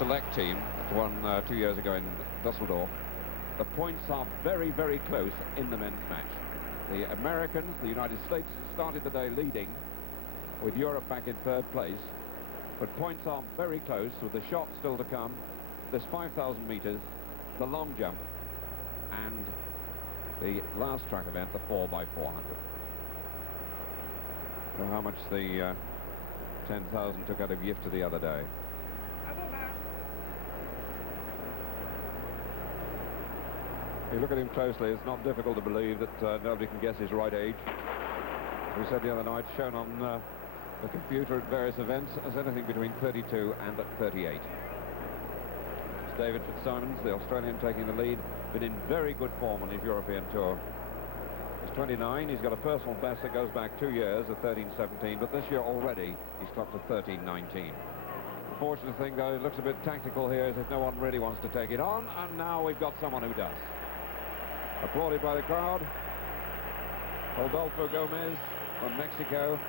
select team that won 2 years ago in Dusseldorf. The points are very, very close in the men's match. The Americans, the United States, started the day leading, with Europe back in third place. But points are very close, with the shot still to come. This 5,000 meters, the long jump, and the last track event, the 4x400. Know how much the 10,000 took out of Yifter the other day. If you look at him closely, it's not difficult to believe that nobody can guess his right age. We said the other night, shown on the computer at various events, as anything between 32 and 38. It's David Fitzsimons, the Australian, taking the lead. Been in very good form on his European tour. He's 29, he's got a personal best that goes back 2 years of 13.17, but this year already he's clocked to 13.19. The fortunate thing, though, it looks a bit tactical here, is that no one really wants to take it on, and now we've got someone who does. Applauded by the crowd. Rodolfo Gomez from Mexico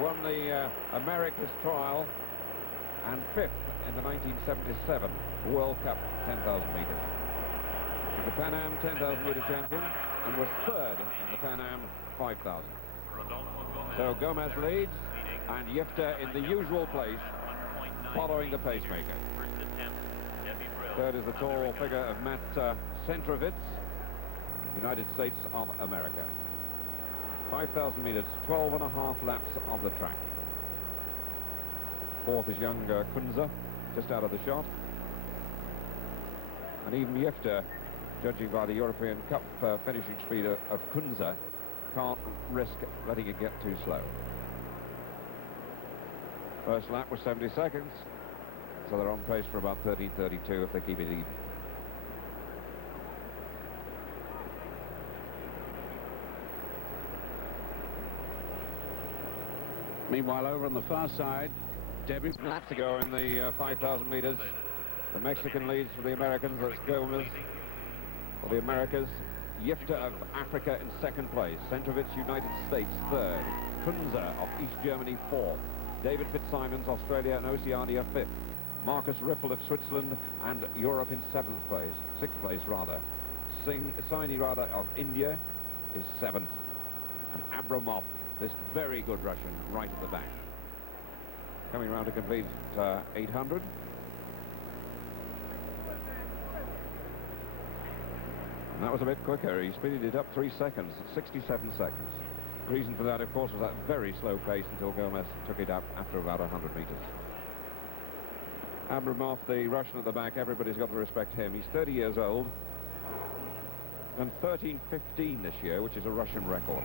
won the Americas trial and 5th in the 1977 World Cup 10,000 meters. He's the Pan Am 10,000 meter champion and was 3rd in the Pan Am 5,000. So Gomez leads and Yifter in the usual place, following the pacemaker. 3rd is the tall figure of Matt Centrovitz, United States of America. 5,000 meters, 12.5 laps of the track. 4th is young Kunze, just out of the shot. And even Yifter, judging by the European Cup finishing speed of Kunze, can't risk letting it get too slow. First lap was 70 seconds, so they're on pace for about 13.32 if they keep it even. Meanwhile, over on the far side, Debbie. Laps to go in the 5,000 meters. The Mexican leads for the Americans. That's Gomez for the Americas. Yifter of Africa in 2nd place. Centrovitz, United States, 3rd. Kunze of East Germany, 4th. David Fitzsimons, Australia and Oceania, 5th. Marcus Ripple of Switzerland and Europe in 7th place. 6th place, rather. Saini, rather, of India is 7th. And Abramov, this very good Russian, right at the back. Coming around to complete 800. And that was a bit quicker. He speeded it up 3 seconds, 67 seconds. The reason for that, of course, was that very slow pace until Gomez took it up after about 100 meters. Abramov, the Russian at the back, everybody's got to respect him. He's 30 years old and 13.15 this year, which is a Russian record.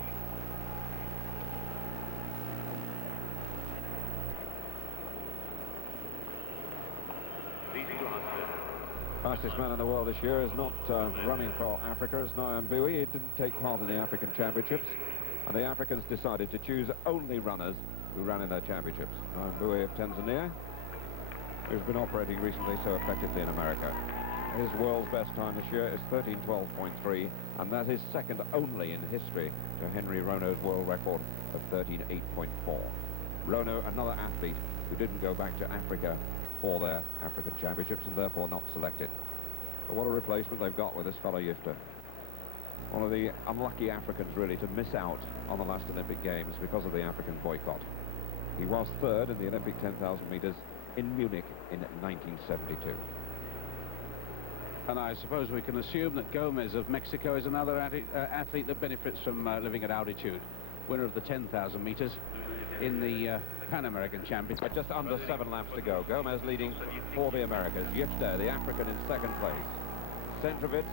Fastest man in the world this year is not running for Africa. It's Niam Boui. He didn't take part in the African Championships, and the Africans decided to choose only runners who ran in their championships. Niam Boui of Tanzania, who's been operating recently so effectively in America. His world's best time this year is 13.12.3, and that is second only in history to Henry Rono's world record of 13.8.4. Rono, another athlete who didn't go back to Africa for their African Championships and therefore not selected. But what a replacement they've got with this fellow Yifter. One of the unlucky Africans, really, to miss out on the last Olympic Games because of the African boycott. He was 3rd in the Olympic 10,000 meters in Munich in 1972. And I suppose we can assume that Gomez of Mexico is another athlete that benefits from living at altitude. Winner of the 10,000 meters in the Pan American Championship. Just under 7 laps to go. Gomez leading for the Americas. Yifter, the African, in 2nd place. Centrovitz,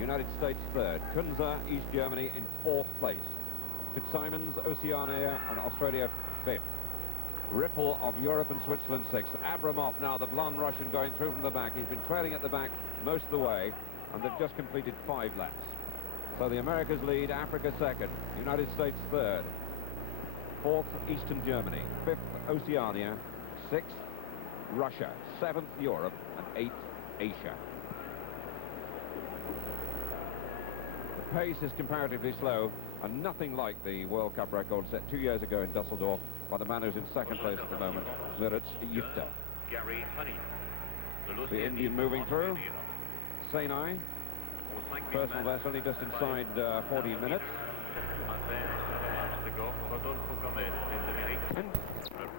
United States, 3rd. Kunze, East Germany, in 4th place. Fitzsimons, Oceania and Australia, 5th. Ripple of Europe and Switzerland, 6th. Abramov, now the blonde Russian, going through from the back. He's been trailing at the back most of the way, and they've just completed 5 laps. So the Americas lead, Africa 2nd, United States 3rd. 4th, Eastern Germany. 5th, Oceania. 6th, Russia. 7th, Europe. And 8th, Asia. The pace is comparatively slow, and nothing like the World Cup record set 2 years ago in Dusseldorf by the man who's in 2nd place at the moment, Moritz Yifter. Gary Honey. The The Indian moving through. Sainai, personal best only just inside 14 minutes.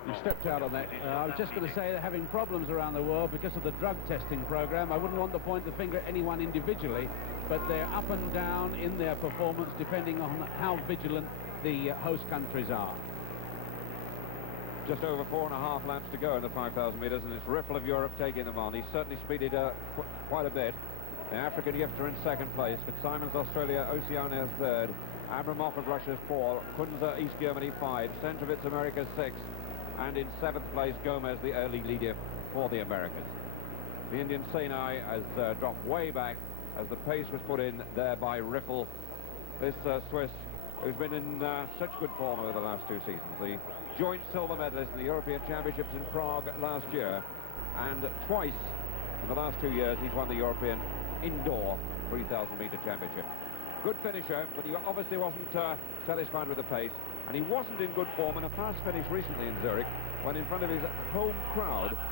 You stepped out on that. I was just going to say they're having problems around the world because of the drug testing program. I wouldn't want to point the finger at anyone individually, but they're up and down in their performance depending on how vigilant the host countries are. Just over 4.5 laps to go in the 5,000 metres, and it's Riffle of Europe taking them on. He's certainly speeded quite a bit. The African Yifter in second place, Fitzsimons Australia, Oceania third, Abramov of Russia 4, Kunze East Germany 5, Centrovitz America 6, and in 7th place Gomez, the early leader for the Americans. The Indian Sainai has dropped way back as the pace was put in there by Riffle. This Swiss, who's been in such good form over the last 2 seasons, the joint silver medalist in the European Championships in Prague last year, and twice in the last 2 years he's won the European indoor 3,000-metre championship. Good finisher, but he obviously wasn't satisfied with the pace, and he wasn't in good form in a fast finish recently in Zurich when in front of his home crowd